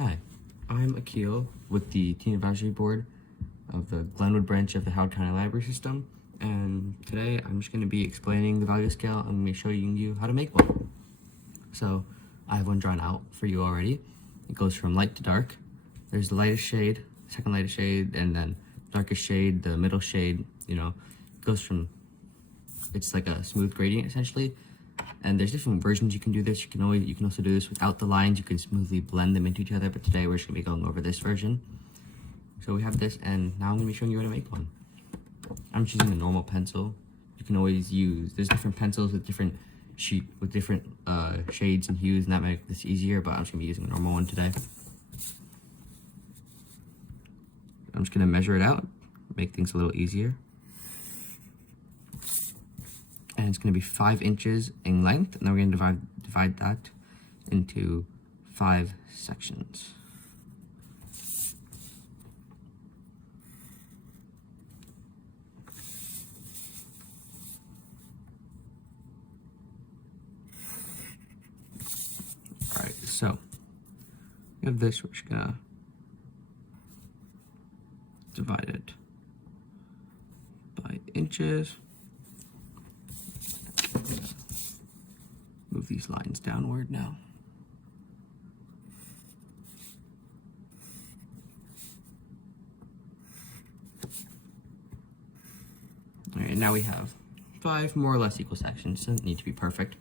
Hi, I'm Akhil with the Teen Advisory Board of the Glenwood branch of the Howard County Library System, and today I'm just going to be explaining the value scale. I'm going to be showing you how to make one. So I have one drawn out for you already. It goes from light to dark. There's the lightest shade, second lightest shade, and then darkest shade, the middle shade. It goes from, it's like a smooth gradient essentially. And there's different versions you can do this. You can also do this without the lines. You can smoothly blend them into each other, but today we're just gonna be going over this version. So we have this, and now I'm gonna be showing you how to make one. I'm just using a normal pencil. You can always use, there's different pencils with different shades and hues, and that makes this easier, but I'm just gonna be using a normal one today. I'm just gonna measure it out, make things a little easier. And it's going to be 5 inches in length, and then we're going to divide that into 5 sections. All right, so we have this. We're just going to divide it by inches. Move these lines downward now. All right, now we have 5 more or less equal sections. Doesn't need to be perfect.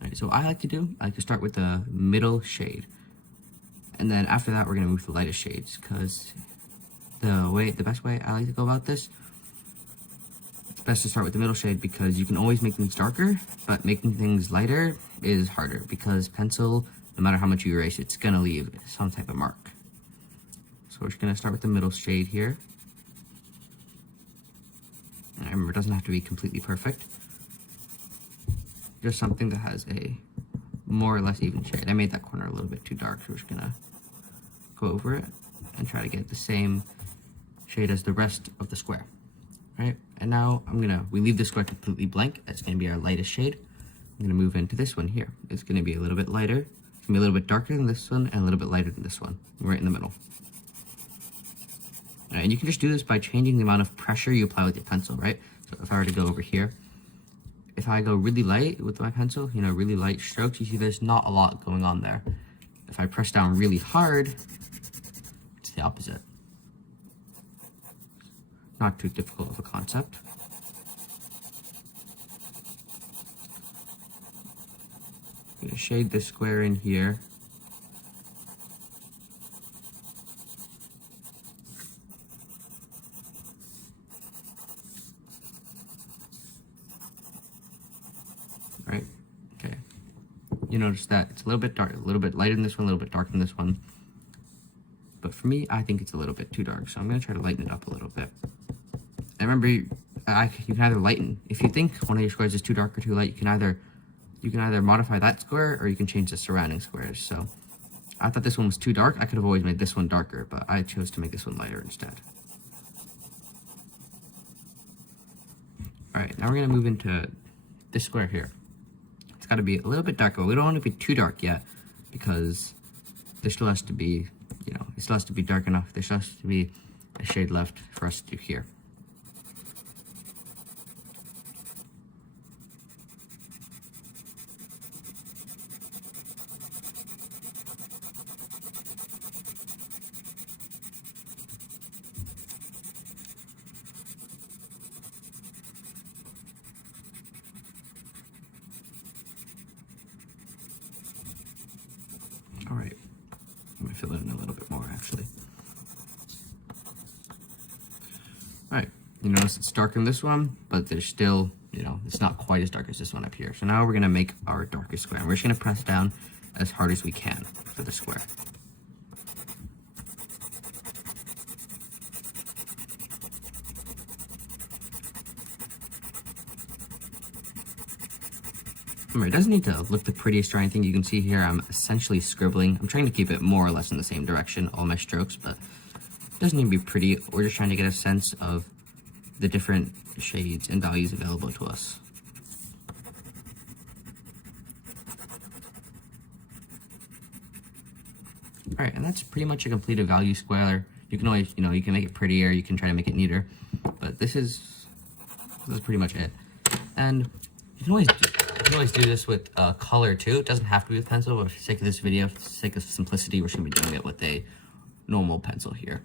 All right, so I like to start with the middle shade, and then after that we're gonna move to the lightest shades, because the best way I like to go about this, it's best to start with the middle shade, because you can always make things darker, but making things lighter is harder, because pencil, no matter how much you erase, it's gonna leave some type of mark. So we're just gonna start with the middle shade here. And remember, it doesn't have to be completely perfect. Just something that has a more or less even shade. I made that corner a little bit too dark, so we're just gonna go over it and try to get the same shade as the rest of the square. Right, and now we leave the square completely blank. That's gonna be our lightest shade. I'm gonna move into this one here. It's gonna be a little bit lighter. It's gonna be a little bit darker than this one and a little bit lighter than this one, right in the middle. All right, and you can just do this by changing the amount of pressure you apply with your pencil, right? So if I were to go over here, if I go really light with my pencil, really light strokes, you see there's not a lot going on there. If I press down really hard, it's the opposite. Not too difficult of a concept. I'm going to shade this square in here. Right? Okay. You notice that it's a little bit dark, a little bit lighter than this one, a little bit darker than this one. But for me, I think it's a little bit too dark, so I'm going to try to lighten it up a little bit. And remember, you can either lighten. If you think one of your squares is too dark or too light, you can either modify that square, or you can change the surrounding squares. So I thought this one was too dark. I could have always made this one darker, but I chose to make this one lighter instead. All right, now we're going to move into this square here. It's got to be a little bit darker. We don't want it to be too dark yet, because there still has to be, it still has to be dark enough. There still has to be a shade left for us to do here. All right, I'm gonna fill it in a little bit more actually. All right, you notice it's darker in this one, but there's still, it's not quite as dark as this one up here. So now we're gonna make our darkest square, and we're just gonna press down as hard as we can for the square. Remember, it doesn't need to look the prettiest or anything. You can see here I'm essentially scribbling. I'm trying to keep it more or less in the same direction, all my strokes, but it doesn't need to be pretty. We're just trying to get a sense of the different shades and values available to us. All right, and that's pretty much a completed value scaler. You can always, you can make it prettier, you can try to make it neater, but this is pretty much it. And you can always do this with color too. It doesn't have to be with pencil, but for the sake of this video, for the sake of simplicity, we're just gonna be doing it with a normal pencil here.